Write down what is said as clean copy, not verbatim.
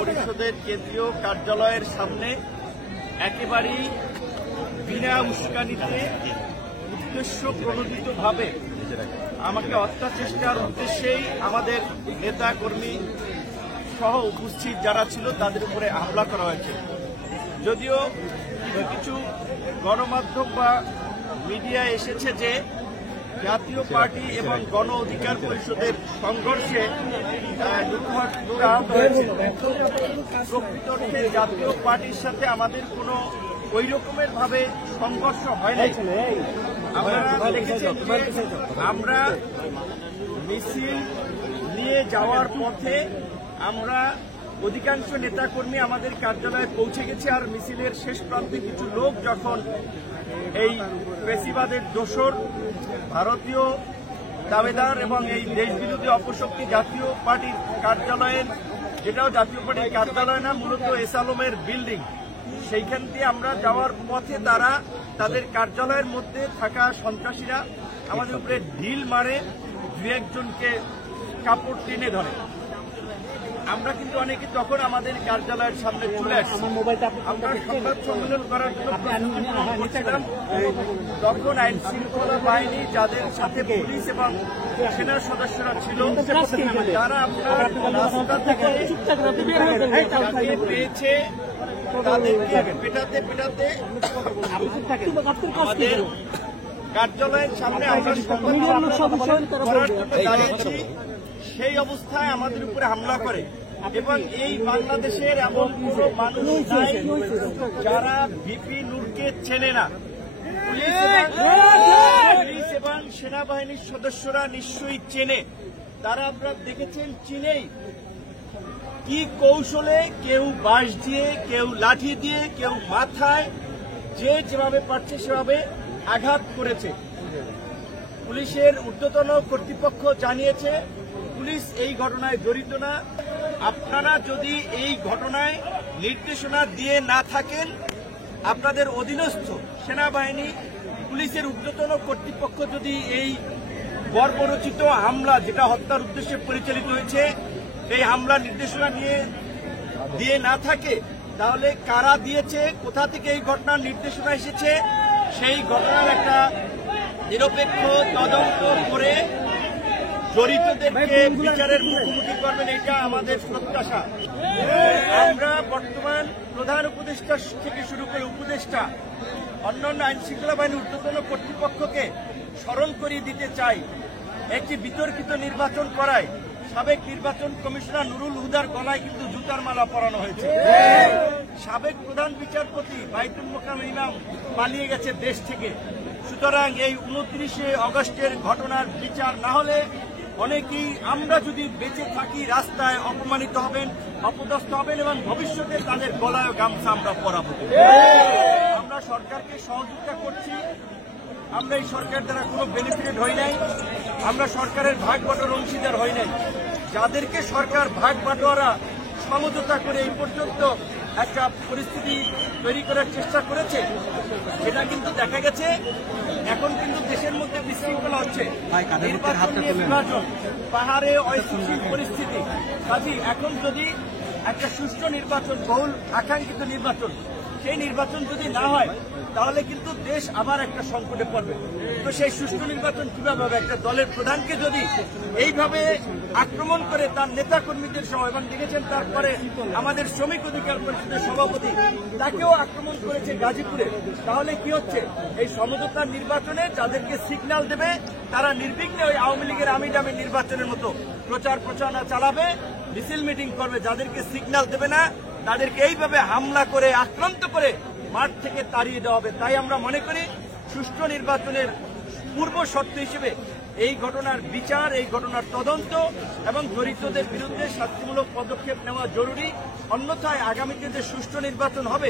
পরিষদের কেন্দ্রীয় কার্যালয়ের সামনে একেবারেই বিনা উস্কানিতে উদ্দেশ্য প্রণোদিতভাবে আমাকে হত্যা চেষ্টার উদ্দেশ্যেই আমাদের নেতা কর্মী সহ উপস্থিত যারা ছিল তাদের উপরে হামলা করা হয়েছে। যদিও কিছু গণমাধ্যম বা মিডিয়া এসেছে যে জাতীয় পার্টি এবং গণ অধিকার পরিষদের সংঘর্ষে লুটপাট হয়েছে। প্রকৃত অর্থে জাতীয় পার্টির সাথে আমাদের কোনো ওই রকমের ভাবে সংঘর্ষ হয় নাই। আপনারা দেখেছেন যে আমরা মিছিল নিয়ে যাওয়ার পথে আমরা অধিকাংশ নেতাকর্মী আমাদের কার্যালয়ে পৌঁছে গেছে। আর মিছিলের শেষ প্রান্তে কিছু লোক যখন এই ফ্যাসিবাদের দোসর ভারতীয় দাবেদার এবং এই দেশবিরোধী অপশক্তি জাতীয় পার্টির কার্যালয়ের, যেটাও জাতীয় পার্টির কার্যালয় না, মূলত এস আলমের বিল্ডিং, সেইখান দিয়ে আমরা যাওয়ার পথে তারা তাদের কার্যালয়ের মধ্যে থাকা সন্ত্রাসীরা আমাদের উপরে ঢিল মারে, দু একজনকে কাপড় টেনে ধরে। আমরা কিন্তু অনেকে তখন আমাদের কার্যালয়ের সামনে চলে আসছি। আমরা সংবাদ সম্মেলন করার জন্য করছিলাম, তখন আইন শৃঙ্খলা বাহিনী যাদের সাথে পুলিশ এবং সেনার সদস্যরা ছিল তারা আপনার রাস্তা থেকে পেয়েছে, তাদেরকে পেটাতে পেটাতে আমাদের কার্যালয়ের সামনে আমরা সংবাদ করার জন্য দাঁড়িয়েছি। সেই অবস্থায় আমাদের উপরে হামলা করে এবং এই বাংলাদেশের এমন কোন মানুষ নাই যারা ভিপি নূরকে চেনে না। পুলিশ এবং সেনাবাহিনীর সদস্যরা নিশ্চয়ই চেনে। তারা আপনারা দেখেছেন চিনেই কি কৌশলে, কেউ বাঁশ দিয়ে, কেউ লাঠি দিয়ে, কেউ মাথায়, যে যেভাবে পারছে সেভাবে আঘাত করেছে। পুলিশের ঊর্ধ্বতন কর্তৃপক্ষ জানিয়েছে পুলিশ এই ঘটনায় জড়িত না। আপনারা যদি এই ঘটনায় নির্দেশনা দিয়ে না থাকেন, আপনাদের অধীনস্থ সেনাবাহিনী, পুলিশের ঊর্ধ্বতন কর্তৃপক্ষ যদি এই বর্বরচিত হামলা, যেটা হত্যার উদ্দেশ্যে পরিচালিত হয়েছে, এই হামলার নির্দেশনা দিয়ে না থাকে, তাহলে কারা দিয়েছে, কোথা থেকে এই ঘটনার নির্দেশনা এসেছে, সেই ঘটনার একটা নিরপেক্ষ তদন্ত করে জড়িতদেরকে বিচারের মুখোমুখি করবেন, এটা আমাদের প্রত্যাশা। আমরা বর্তমান প্রধান উপদেষ্টা থেকে শুরু করে উপদেষ্টা, অন্যান্য আইন শৃঙ্খলা বাহিনীর ঊর্ধ্বতন কর্তৃপক্ষকে স্মরণ করিয়ে দিতে চাই, একটি বিতর্কিত নির্বাচন করায় সাবেক নির্বাচন কমিশনার নুরুল হুদার গলায় কিন্তু জুতার মালা পরানো হয়েছে। সাবেক প্রধান বিচারপতি বাইতুল মোকাররম ইমাম পালিয়ে গেছে দেশ থেকে। সুতরাং এই 29শে আগস্টের ঘটনার বিচার না হলে অনেকেই, আমরা যদি বেঁচে থাকি, রাস্তায় অপমানিত হবেন, অপদস্থ হবেন এবং ভবিষ্যতে তাদের গলায় গামছা আমরা পরাবো। আমরা সরকারকে সহযোগিতা করছি। আমরা এই সরকার দ্বারা কোনো বেনিফিটেড হই নাই, আমরা সরকারের ভাগ বাটোয়ার অংশীদার হই নাই। যাদেরকে সরকার ভাগ বাটোয়ারা সমঝোতা করে এই পর্যন্ত একটা পরিস্থিতি তৈরি করার চেষ্টা করেছে, সেটা কিন্তু দেখা গেছে এখন কিন্তু দেশের মধ্যে বিশৃঙ্খলা হচ্ছে, নির্বাচন, পাহাড়ে অস্থিতিশীল পরিস্থিতি। কাজী এখন যদি একটা সুষ্ঠু নির্বাচন, বহুল আকাঙ্ক্ষিত নির্বাচন, সেই নির্বাচন যদি না হয়, তাহলে কিন্তু দেশ আবার একটা সংকটে পড়বে। তো সেই সুষ্ঠু নির্বাচন কিভাবে হবে? একটা দলের প্রধানকে যদি এইভাবে আক্রমণ করে তার নেতা কর্মীদের সহ, এবং দেখেছেন তারপরে আমাদের শ্রমিক অধিকার পরিষদের সভাপতি, তাকেও আক্রমণ করেছে গাজীপুরে, তাহলে কি হচ্ছে? এই সমঝোতার নির্বাচনে যাদেরকে সিগন্যাল দেবে তারা নির্বিঘ্নে ওই আওয়ামী লীগের আমি দামি নির্বাচনের মতো প্রচার প্রচারণা চালাবে, মিছিল মিটিং করবে। যাদেরকে সিগন্যাল দেবে না তাদেরকে এইভাবে হামলা করে, আক্রান্ত করে মাঠ থেকে তাড়িয়ে দেওয়া হবে। তাই আমরা মনে করি সুষ্ঠু নির্বাচনের পূর্ব শর্ত হিসেবে এই ঘটনার বিচার, এই ঘটনার তদন্ত এবং জড়িতদের বিরুদ্ধে শাস্তিমূলক পদক্ষেপ নেওয়া জরুরি। অন্যথায় আগামীতে যে সুষ্ঠু নির্বাচন হবে